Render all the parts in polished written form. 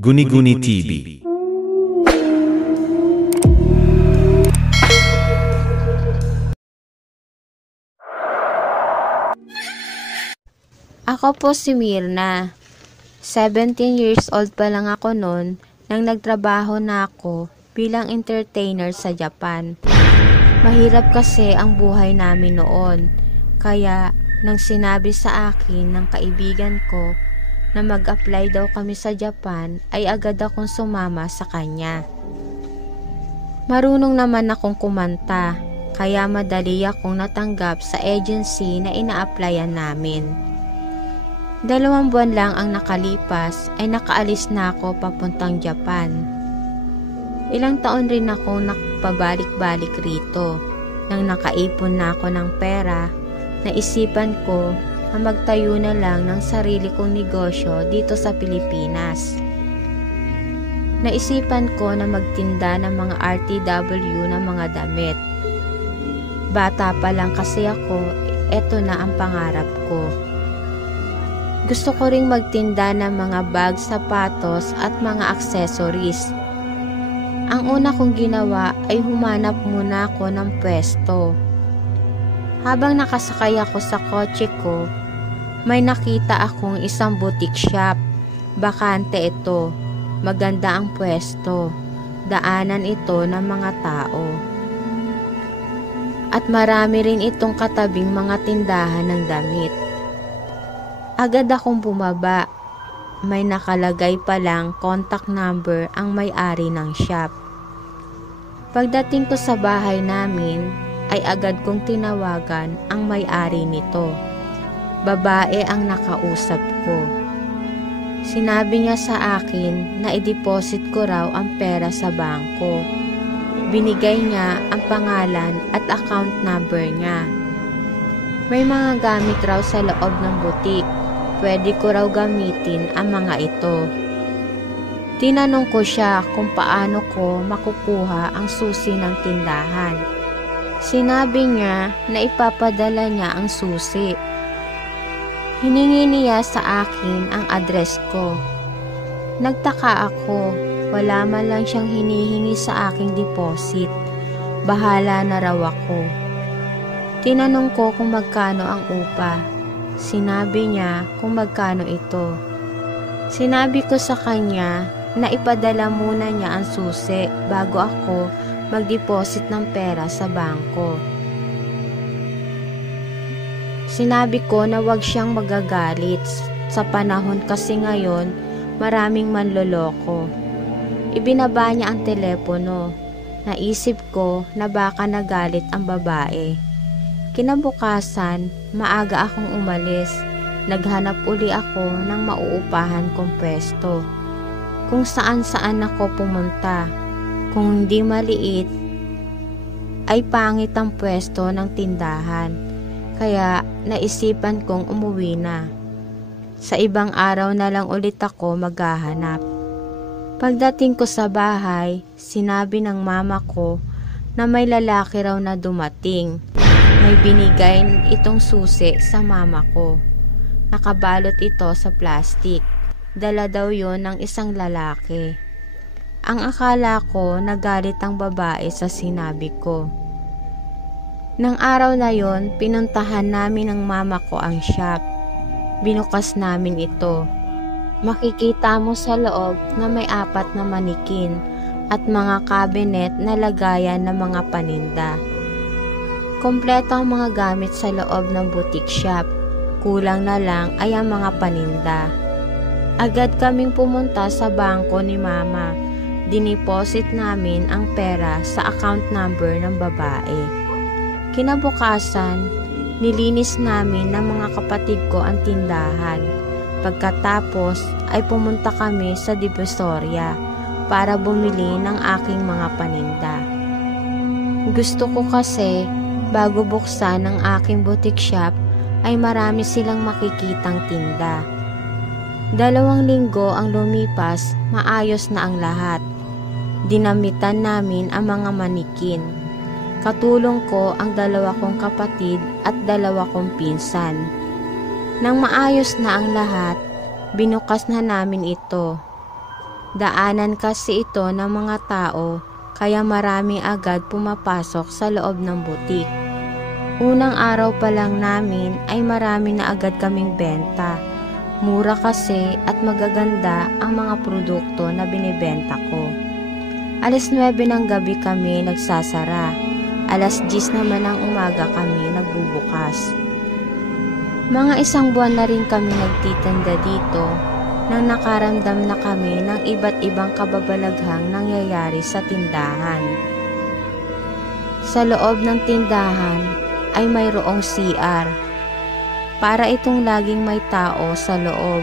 Guni-Guni TV. Ako po si Mirna. 17 years old pa lang ako noon nang nagtrabaho na ako bilang entertainer sa Japan. Mahirap kasi ang buhay namin noon. Kaya nang sinabi sa akin ng kaibigan ko na mag-apply daw kami sa Japan ay agad akong sumama sa kanya. Marunong naman akong kumanta kaya madali akong natanggap sa agency na ina-applyan namin. 2 buwan lang ang nakalipas ay nakaalis na ako papuntang Japan. Ilang taon rin akong nakpabalik-balik rito. Nang nakaipon na ako ng pera, naisipan ko na magtayo na lang ng sarili kong negosyo dito sa Pilipinas. Naisipan ko na magtinda ng mga RTW na mga damit. Bata pa lang kasi ako, eto na ang pangarap ko. Gusto ko ring magtinda ng mga bag, sapatos at mga accessories. Ang una kong ginawa ay humanap muna ako ng pwesto. Habang nakasakay ako sa kotse ko, may nakita akong isang boutique shop. Bakante ito. Maganda ang pwesto. Daanan ito ng mga tao. At marami rin itong katabing mga tindahan ng damit. Agad akong bumaba. May nakalagay pa lang contact number ang may-ari ng shop. Pagdating ko sa bahay namin, ay agad kong tinawagan ang may-ari nito. Babae ang nakausap ko. Sinabi niya sa akin na i-deposit ko raw ang pera sa bangko. Binigay niya ang pangalan at account number niya. May mga gamit raw sa loob ng butik. Pwede ko raw gamitin ang mga ito. Tinanong ko siya kung paano ko makukuha ang susi ng tindahan. Sinabi niya na ipapadala niya ang susi. Hiningi niya sa akin ang address ko. Nagtaka ako, wala man lang siyang hinihingi sa aking deposit. Bahala na raw ako. Tinanong ko kung magkano ang upa. Sinabi niya kung magkano ito. Sinabi ko sa kanya na ipadala muna niya ang susi bago ako mag-deposit ng pera sa bangko. Sinabi ko na wag siyang magagalit sa panahon kasi ngayon maraming manloloko. Ibinaba niya ang telepono. Naisip ko na baka nagalit ang babae. Kinabukasan, maaga akong umalis. Naghanap uli ako ng mauupahan kong pwesto. Kung saan-saan ako pumunta. Kung hindi maliit, ay pangit ang pwesto ng tindahan. Kaya naisipan kong umuwi na. Sa ibang araw na lang ulit ako maghahanap. Pagdating ko sa bahay, sinabi ng mama ko na may lalaki raw na dumating. May binigay itong susi sa mama ko. Nakabalot ito sa plastic. Dala daw yon ng isang lalaki. Ang akala ko nagalit ang babae sa sinabi ko. Nang araw na yon, pinuntahan namin ng mama ko ang shop. Binukas namin ito. Makikita mo sa loob na may 4 na manikin at mga cabinet na lagayan ng mga paninda. Kompleto ang mga gamit sa loob ng boutique shop. Kulang na lang ay ang mga paninda. Agad kaming pumunta sa bangko ni mama. Dineposit namin ang pera sa account number ng babae. Kinabukasan, nilinis namin ng mga kapatid ko ang tindahan. Pagkatapos ay pumunta kami sa Divisoria para bumili ng aking mga paninda. Gusto ko kasi bago buksan ang aking boutique shop ay marami silang makikitang tinda. 2 linggo ang lumipas, maayos na ang lahat. Dinamitan namin ang mga manikin. Katulong ko ang 2 kong kapatid at 2 kong pinsan. Nang maayos na ang lahat, binukas na namin ito. Daanan kasi ito ng mga tao kaya marami agad pumapasok sa loob ng butik. Unang araw pa lang namin ay marami na agad kaming benta. Mura kasi at magaganda ang mga produkto na binibenta ko. Alas 9 ng gabi kami nagsasara. Alas 10 naman ng umaga kami nagbubukas. Mga 1 buwan na rin kami nagtitinda dito nang nakaramdam na kami ng iba't ibang kababalaghang nangyayari sa tindahan. Sa loob ng tindahan ay mayroong CR. Para itong laging may tao sa loob.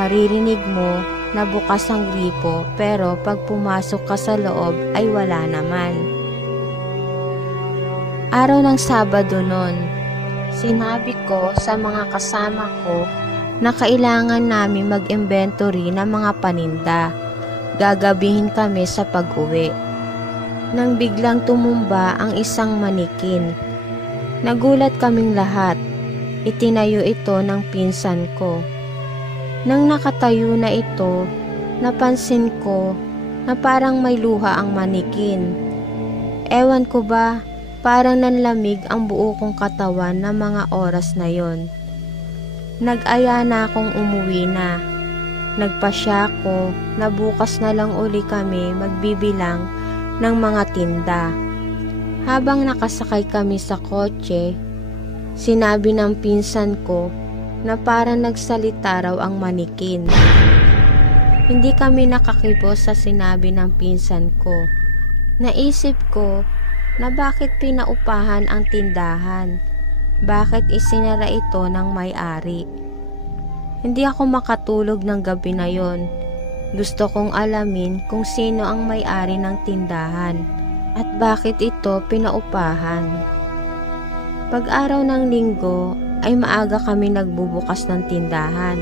Maririnig mo na bukas ang gripo pero pag pumasok ka sa loob ay wala naman. Araw ng Sabado nun, sinabi ko sa mga kasama ko na kailangan namin mag-inventory ng mga paninda. Gagabihin kami sa pag-uwi. Nang biglang tumumba ang isang manikin. Nagulat kaming lahat. Itinayo ito ng pinsan ko. Nang nakatayo na ito, napansin ko na parang may luha ang manikin. Ewan ko ba, parang nanlamig ang buo kong katawan ng mga oras na yon. Nag-aya na akong umuwi na. Nagpasya ko na bukas na lang uli kami magbibilang ng mga tinda. Habang nakasakay kami sa kotse, sinabi ng pinsan ko na parang nagsalita raw ang manikin. Hindi kami nakakibos sa sinabi ng pinsan ko. Naisip ko na bakit pinaupahan ang tindahan. Bakit isinara ito ng may-ari? Hindi ako makatulog ng gabi na yon. Gusto kong alamin kung sino ang may-ari ng tindahan at bakit ito pinaupahan. Pag-araw ng Linggo ay maaga kami nagbubukas ng tindahan.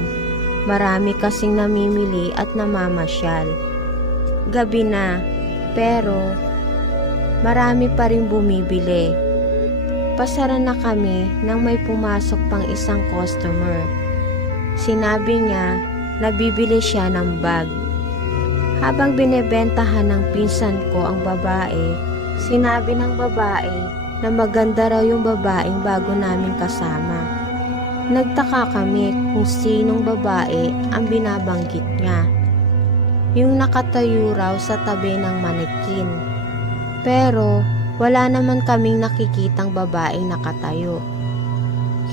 Marami kasing namimili at namamasyal. Gabi na, pero marami pa rin bumibili. Pasara na kami nang may pumasok pang isang customer. Sinabi niya na bibili siya ng bag. Habang binebentahan ng pinsan ko ang babae, sinabi ng babae na maganda raw yung babaeng bago namin kasama. Nagtaka kami kung sinong babae ang binabanggit niya. Yung nakatayo raw sa tabi ng manikin. Pero wala naman kaming nakikitang babaeng nakatayo.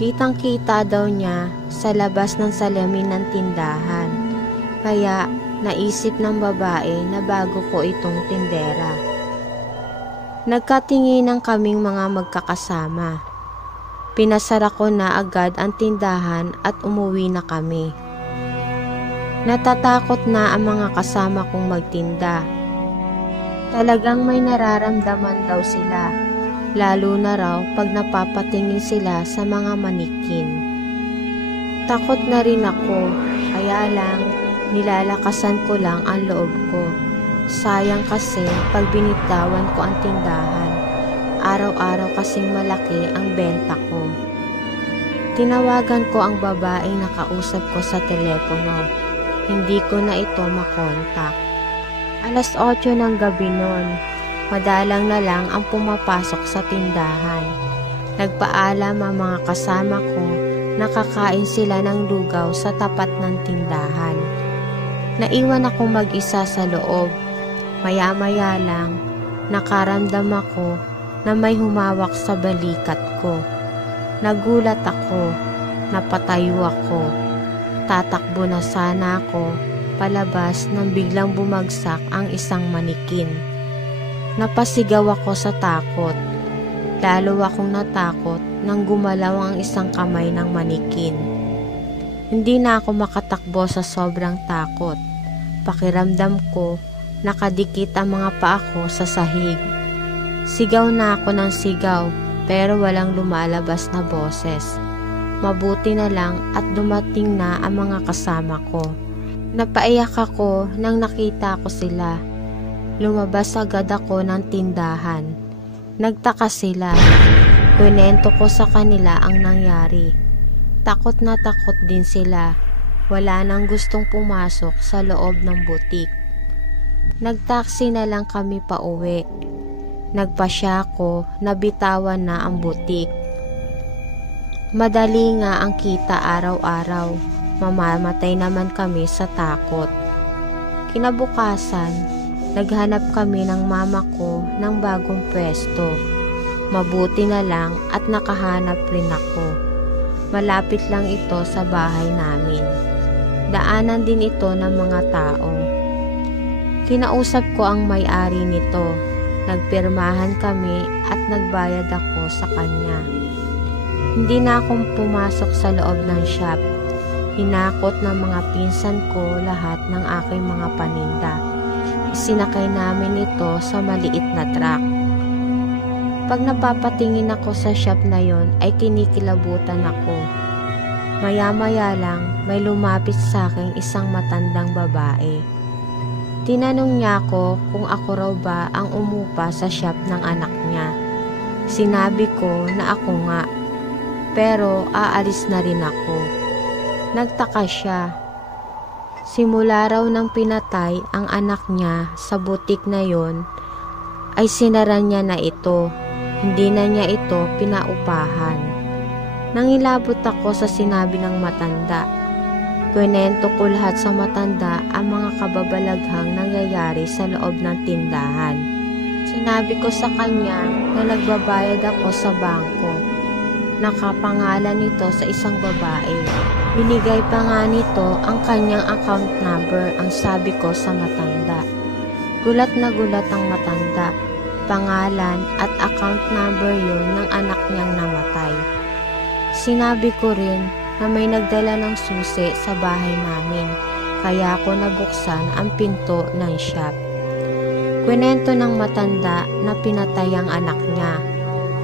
Kitang-kita daw niya sa labas ng salamin ng tindahan. Kaya naisip ng babae na bago ko itong tindera. Nagkatinginan kaming mga magkakasama. Pinasara ko na agad ang tindahan at umuwi na kami. Natatakot na ang mga kasama kong magtinda. Talagang may nararamdaman daw sila, lalo na raw pag napapatingin sila sa mga manikin. Takot na rin ako, kaya lang nilalakasan ko lang ang loob ko. Sayang kasi pag binitawan ko ang tindahan, araw-araw kasing malaki ang benta ko. Tinawagan ko ang babaeng nakausap ko sa telepono. Hindi ko na ito makontak. Alas 8 ng gabi noon, madalang na lang ang pumapasok sa tindahan. Nagpaalam ang mga kasama ko na kakain sila ng lugaw sa tapat ng tindahan. Naiwan ako mag-isa sa loob. Maya-maya lang, nakaramdam ako na may humawak sa balikat ko. Nagulat ako, napatayo ako. Tatakbo na sana ako palabas nang biglang bumagsak ang isang manikin. Napasigaw ako sa takot. Lalo akong natakot nang gumalaw ang isang kamay ng manikin. Hindi na ako makatakbo sa sobrang takot. Pakiramdam ko, nakadikit ang mga paa ko sa sahig. Sigaw na ako ng sigaw pero walang lumalabas na boses. Mabuti na lang at dumating na ang mga kasama ko. Napaiyak ako nang nakita ko sila. Lumabas agad ako ng tindahan. Nagtaka sila. Kwento ko sa kanila ang nangyari. Takot na takot din sila. Wala nang gustong pumasok sa loob ng butik. Nagtaksi na lang kami pauwi. Nagpasya ko na bitawan na ang butik. Madali nga ang kita araw-araw. Mamamatay naman kami sa takot. Kinabukasan, naghanap kami ng mama ko ng bagong pwesto. Mabuti na lang at nakahanap rin ako. Malapit lang ito sa bahay namin. Daanan din ito ng mga tao. Kinausap ko ang may-ari nito. Nagpirmahan kami at nagbayad ako sa kanya. Hindi na akong pumasok sa loob ng shop. Hinakot ng mga pinsan ko lahat ng aking mga paninda. Isinakay namin ito sa maliit na truck. Pag napapatingin ako sa shop na yon ay kinikilabutan ako. Maya-maya lang may lumapit sa akin isang matandang babae. Tinanong niya ako kung ako raw ba ang umupa sa shop ng anak niya. Sinabi ko na ako nga, pero aalis na rin ako. Nagtaka siya. Simula raw nang pinatay ang anak niya sa butik na yon, ay sinara niya na ito. Hindi na niya ito pinaupahan. Nangilabot ako sa sinabi ng matanda. Kwento ko lahat sa matanda ang mga kababalaghang nangyayari sa loob ng tindahan. Sinabi ko sa kanya na nagbabayad ako sa bangko. Nakapangalan nito sa isang babae. Binigay pa nga nito ang kanyang account number, ang sabi ko sa matanda. Gulat na gulat ang matanda. Pangalan at account number yun ng anak niyang namatay. Sinabi ko rin na may nagdala ng susi sa bahay namin, kaya ako nabuksan ang pinto ng shop. Kwento ng matanda na pinatay ang anak niya.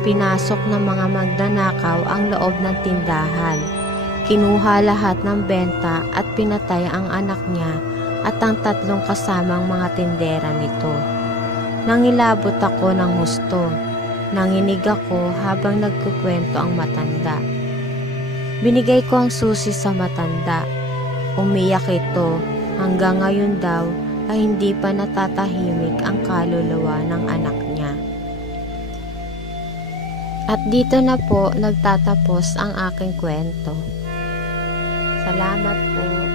Pinasok ng mga magnanakaw ang loob ng tindahan. Kinuha lahat ng benta at pinatay ang anak niya at ang 3 kasamang mga tindera nito. Nangilabot ako ng husto. Nanginig ako habang nagkukwento ang matanda. Binigay ko ang susi sa matanda. Umiyak ito. Hanggang ngayon daw ay hindi pa natatahimik ang kaluluwa ng anak niya. At dito na po nagtatapos ang aking kwento. Salamat po.